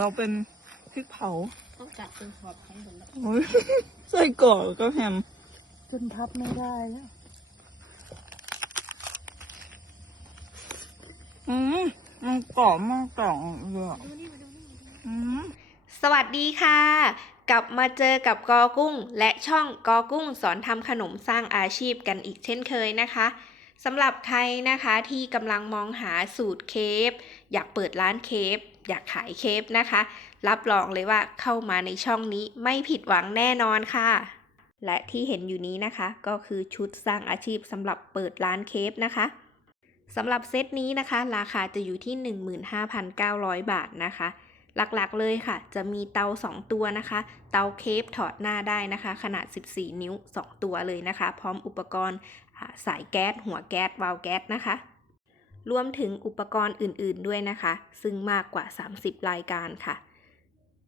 เราเป็นพริกเผาต้องกัดเป็นขอบทั้งหมดแล้วโอ้ยใส่กรอกก็แฮมจนทับไม่ได้แล้วอืมมันกรอบมากกล่องเลยอะอืมสวัสดีค่ะ กลับมาเจอกับกอกุ้ง และช่องกอกุ้งสอนทำขนมสร้างอาชีพกันอีกเช่นเคยนะคะสำหรับใครนะคะที่กำลังมองหาสูตรเคฟอยากเปิดร้านเคฟ อยากขายเคฟนะคะ รับรองเลยว่าเข้ามาในช่องนี้ไม่ผิดหวังแน่นอนค่ะ และที่เห็นอยู่นี้นะคะ ก็คือชุดสร้างอาชีพสำหรับเปิดร้านเคฟนะคะสำหรับเซตนี้นะคะ ราคาจะอยู่ที่ 15,900 บาทนะคะ หลักๆเลยค่ะ จะมีเตา 2 ตัวนะคะ เตาเคฟถอดหน้าได้นะคะ ขนาด 14 นิ้ว 2 ตัวเลยนะคะ พร้อมอุปกรณ์สายแก๊สหัวแก๊สวาล์วแก๊สนะคะ รวมถึงอุปกรณ์อื่นๆด้วยนะคะ ซึ่งมากกว่า 30 รายการค่ะ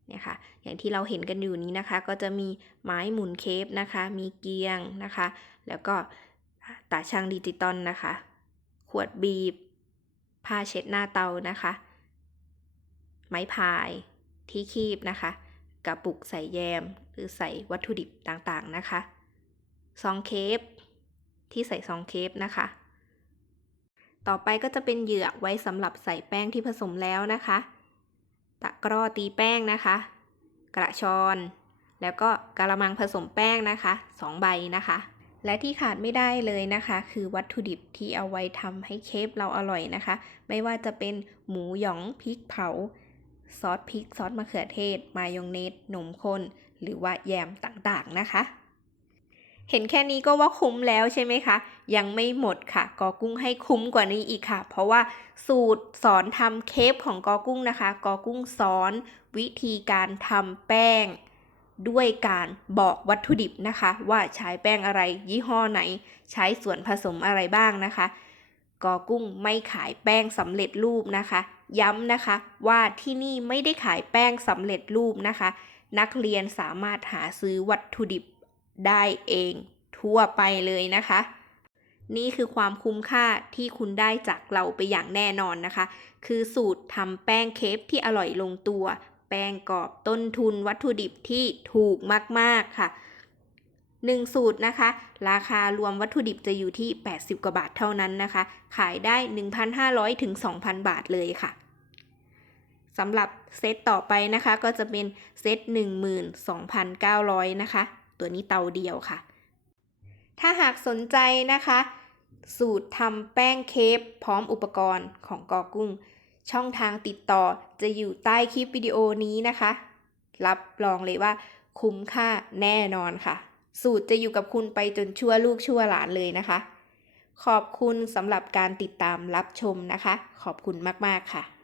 เนี่ยค่ะ อย่างที่เราเห็นกันอยู่นี้นะคะ ก็จะมีไม้หมุนเคฟนะคะ มีเกียงนะคะ แล้วก็ตาช่างดิจิตอลนะคะ ขวดบีบ ผ้าเช็ดหน้าเตานะคะ ไม้พายที่คีบนะคะ กระปุกใส่แยม หรือใส่วัตถุดิบต่างๆนะคะ ซองเคฟที่ใส่ซองเคฟนะคะ ต่อไปก็จะเป็นเหยือกไว้สำหรับใส่แป้งที่ผสมแล้วนะคะ ตะกร้อตีแป้งนะคะ กระชอน แล้วก็กระมังผสมแป้งนะคะสองใบนะคะ และที่ขาดไม่ได้เลยนะคะ คือวัตถุดิบที่เอาไว้ทำให้เคฟเราอร่อยนะคะ ไม่ว่าจะเป็นหมูหยองพริกเผาซอสพริกซอสมะเขือเทศ มายองเนสนมข้นหรือว่าแยมต่างๆนะคะ เห็นแค่นี้ก็ว่าคุ้มแล้วใช่ไหมคะ ยังไม่หมดค่ะ กอกุ้งให้คุ้มกว่านี้อีกค่ะ เพราะว่าสูตรสอนทำเคฟของกอกุ้งนะคะ กอกุ้งสอนวิธีการทำแป้ง ด้วยการบอกวัตถุดิบนะคะ ว่าใช้แป้งอะไร ยี่ห้อไหน ใช้ส่วนผสมอะไรบ้างนะคะ กอกุ้งไม่ขายแป้งสำเร็จรูปนะคะ ย้ำนะคะว่าที่นี่ไม่ได้ขายแป้งสำเร็จรูปนะคะ นักเรียนสามารถหาซื้อวัตถุดิบ ได้เองทั่วไปเลยนะคะ นี่คือความคุ้มค่าที่คุณได้จากเราไปอย่างแน่นอนนะคะ คือสูตรทำแป้งเคฟที่อร่อยลงตัว แป้งกรอบต้นทุนวัตถุดิบที่ถูกมาก ๆ ค่ะ1 สูตรนะคะ ราคารวมวัตถุดิบจะอยู่ที่ 80 กว่าบาทเท่านั้นนะคะ ขายได้ 1,500 ถึง 2,000 บาทเลยค่ะสำหรับเซตต่อไปนะคะก็จะเป็นเซต12,900 นะคะ ตัวนี้เตาเดียวค่ะ ถ้าหากสนใจนะคะ สูตรทำแป้งเคฟพร้อมอุปกรณ์ของกอกุ้ง ช่องทางติดต่อจะอยู่ใต้คลิปวิดีโอนี้นะคะ รับรองเลยว่า คุ้มค่าแน่นอนค่ะ สูตรจะอยู่กับคุณไปจนชั่วลูกชั่วหลานเลยนะคะ ขอบคุณสำหรับการติดตามรับชมนะคะ ขอบคุณมากๆค่ะ